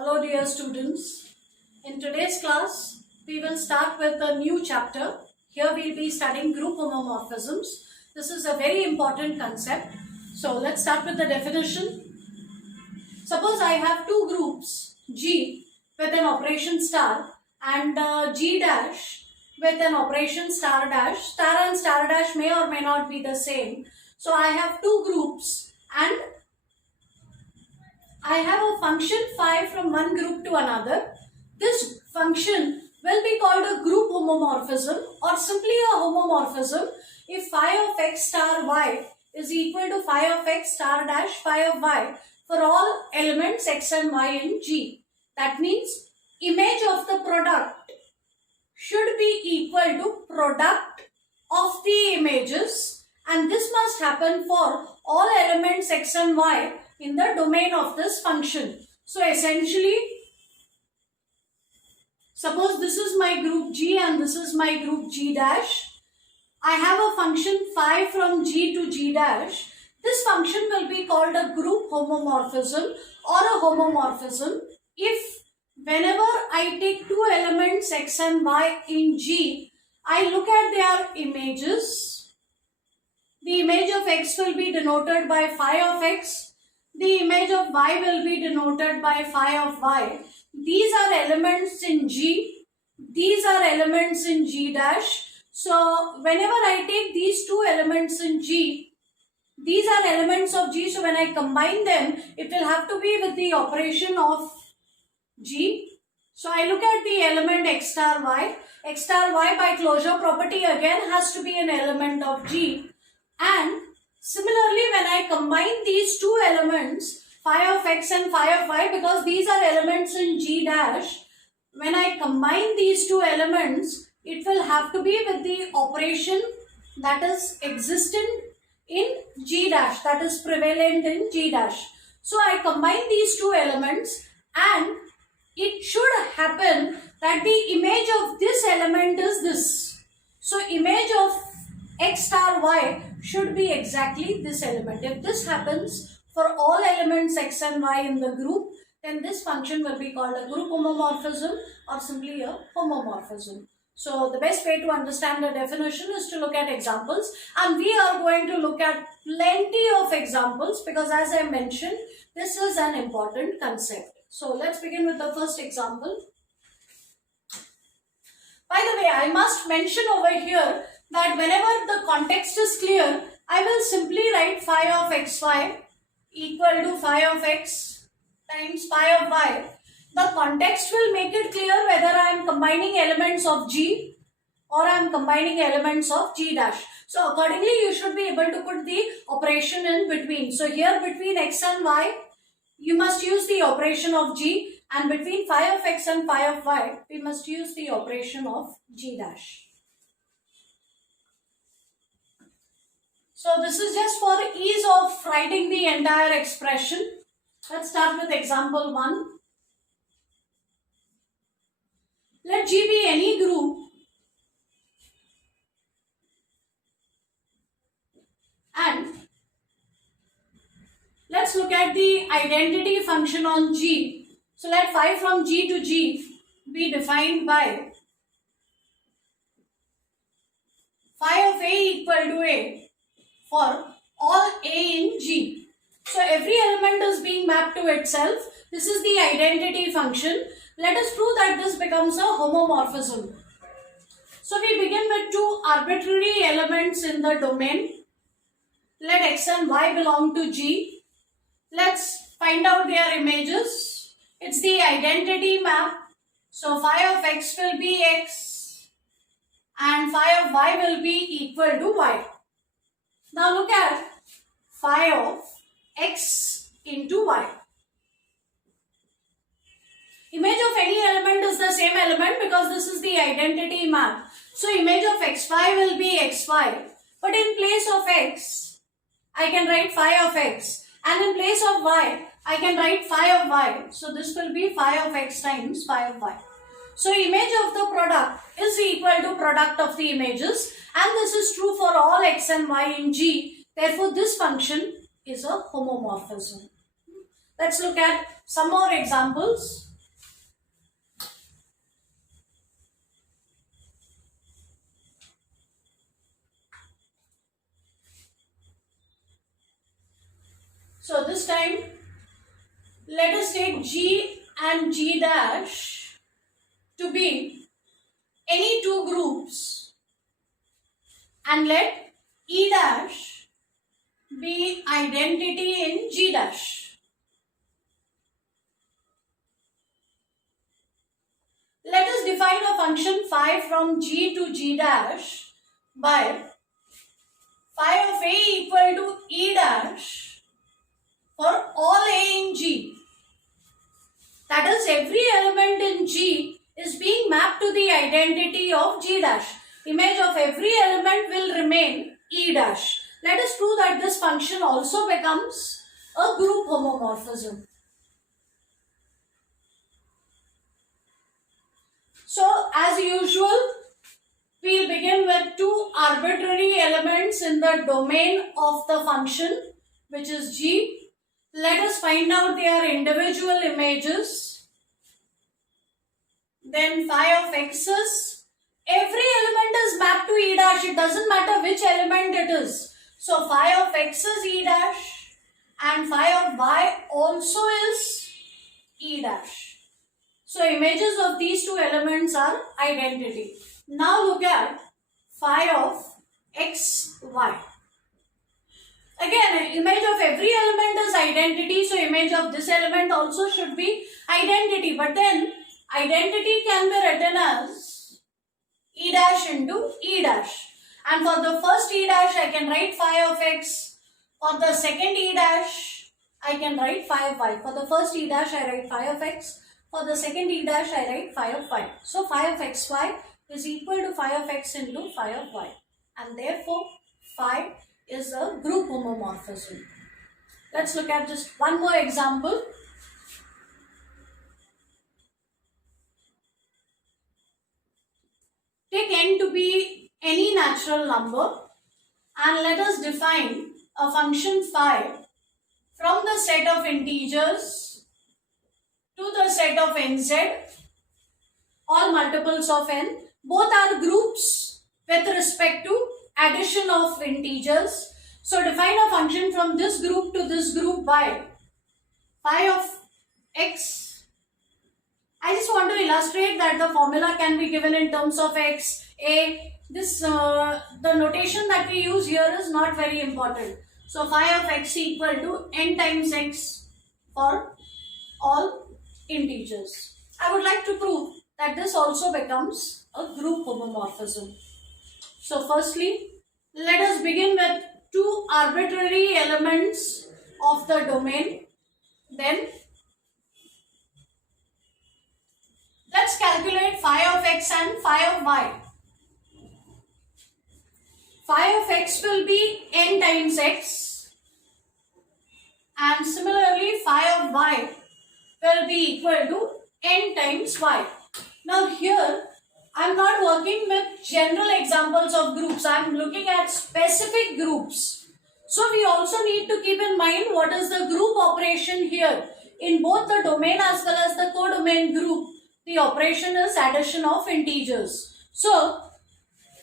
Hello dear students. In today's class, we will start with a new chapter. Here we will be studying group homomorphisms. This is a very important concept. So let's start with the definition. Suppose I have two groups, G with an operation star and G dash with an operation star dash. Star and star dash may or may not be the same. So I have two groups and I have a function phi from one group to another. This function will be called a group homomorphism or simply a homomorphism if phi of x star y is equal to phi of x star dash phi of y for all elements x and y in G. That means image of the product should be equal to product of the images, and this must happen for all elements x and y in the domain of this function. So essentially, suppose this is my group G and this is my group G dash. I have a function phi from G to G dash. This function will be called a group homomorphism or a homomorphism if whenever I take two elements x and y in G, I look at their images. The image of x will be denoted by phi of x. The image of y will be denoted by phi of y. These are elements in G. These are elements in G dash. So whenever I take these two elements in G, these are elements of G. So when I combine them, it will have to be with the operation of G. So I look at the element x star y. X star y by closure property again has to be an element of G. And similarly, when I combine these two elements, phi of x and phi of y, because these are elements in G dash, when I combine these two elements, it will have to be with the operation that is existent in G dash, that is prevalent in G dash. So I combine these two elements and it should happen that the image of this element is this. So image of x star y should be exactly this element. If this happens for all elements x and y in the group, then this function will be called a group homomorphism or simply a homomorphism. So the best way to understand the definition is to look at examples, and we are going to look at plenty of examples because, as I mentioned, this is an important concept. So let's begin with the first example. By the way, I must mention over here that whenever the context is clear, I will simply write phi of xy equal to phi of x times phi of y. The context will make it clear whether I am combining elements of G or I am combining elements of G dash. So accordingly, you should be able to put the operation in between. So here between x and y, you must use the operation of G, and between phi of x and phi of y, we must use the operation of G dash. So this is just for ease of writing the entire expression. Let's start with example 1. Let G be any group and let's look at the identity function on G. So let phi from G to G be defined by phi of A equal to A for all A in G. So every element is being mapped to itself. This is the identity function. Let us prove that this becomes a homomorphism. So we begin with two arbitrary elements in the domain. Let x and y belong to G. Let's find out their images. It's the identity map. So phi of x will be x and phi of y will be equal to y. Now look at phi of x into y. Image of any element is the same element because this is the identity map. So image of xy will be xy. But in place of x, I can write phi of x. And in place of y, I can write phi of y. So this will be phi of x times phi of y. So image of the product is equal to product of the images. And this is true for all x and y in G. Therefore, this function is a homomorphism. Let's look at some more examples. this time, let us take G and G dash to be any two groups, and let E dash be identity in G dash. Let us define a function phi from G to G dash by phi of A equal to E dash for all A in G. That is, every element in G is being mapped to the identity of G dash. Image of every element will remain E dash. Let us prove that this function also becomes a group homomorphism. So, as usual, we will begin with two arbitrary elements in the domain of the function, which is G. Let us find out their individual images. Then phi of x's. Every element is mapped to E dash. It doesn't matter which element it is. So phi of x is E dash and phi of y also is E dash. So images of these two elements are identity. Now look at phi of x, y. Again, image of every element is identity, so image of this element also should be identity. But then identity can be written as E dash into E dash. And for the first E dash, I can write phi of x. For the second E dash, I can write phi of y. For the first E dash, I write phi of x. For the second E dash, I write phi of y. So phi of xy is equal to phi of x into phi of y. And therefore, phi is a group homomorphism. Let's look at just one more example. Take n to be any natural number and let us define a function phi from the set of integers to the set of nz, all multiples of n. Both are groups with respect to addition of integers. So define a function from this group to this group by phi of x. I just want to illustrate that the formula can be given in terms of x, a. The notation that we use here is not very important. So phi of x equal to n times x for all integers. I would like to prove that this also becomes a group homomorphism. So firstly, let us begin with two arbitrary elements of the domain. Then let's calculate phi of x and phi of y. Phi of x will be n times x and similarly phi of y will be equal to n times y. Now here I am not working with general examples of groups. I am looking at specific groups. So we also need to keep in mind what is the group operation here. In both the domain as well as the codomain group, the operation is addition of integers. So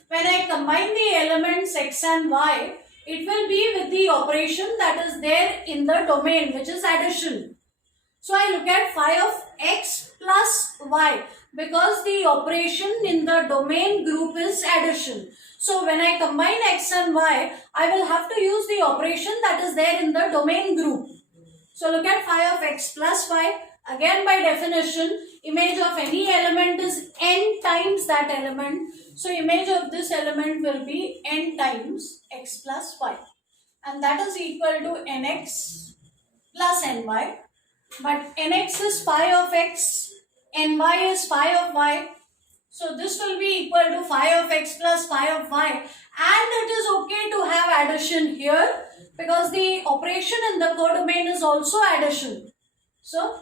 when I combine the elements x and y, it will be with the operation that is there in the domain, which is addition. So I look at phi of x plus y because the operation in the domain group is addition. So when I combine x and y, I will have to use the operation that is there in the domain group. So look at phi of x plus y. Again, by definition, image of any element is n times that element. So image of this element will be n times x plus y. And that is equal to nx plus ny. But nx is phi of x, ny is phi of y. So this will be equal to phi of x plus phi of y. And it is okay to have addition here because the operation in the codomain is also addition. So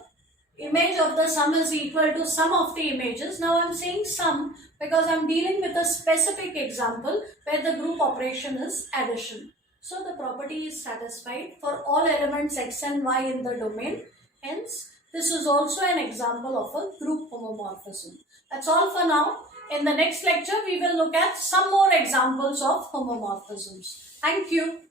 image of the sum is equal to sum of the images. Now I am saying sum because I am dealing with a specific example where the group operation is addition. So the property is satisfied for all elements x and y in the domain. Hence, this is also an example of a group homomorphism. That's all for now. In the next lecture, we will look at some more examples of homomorphisms. Thank you.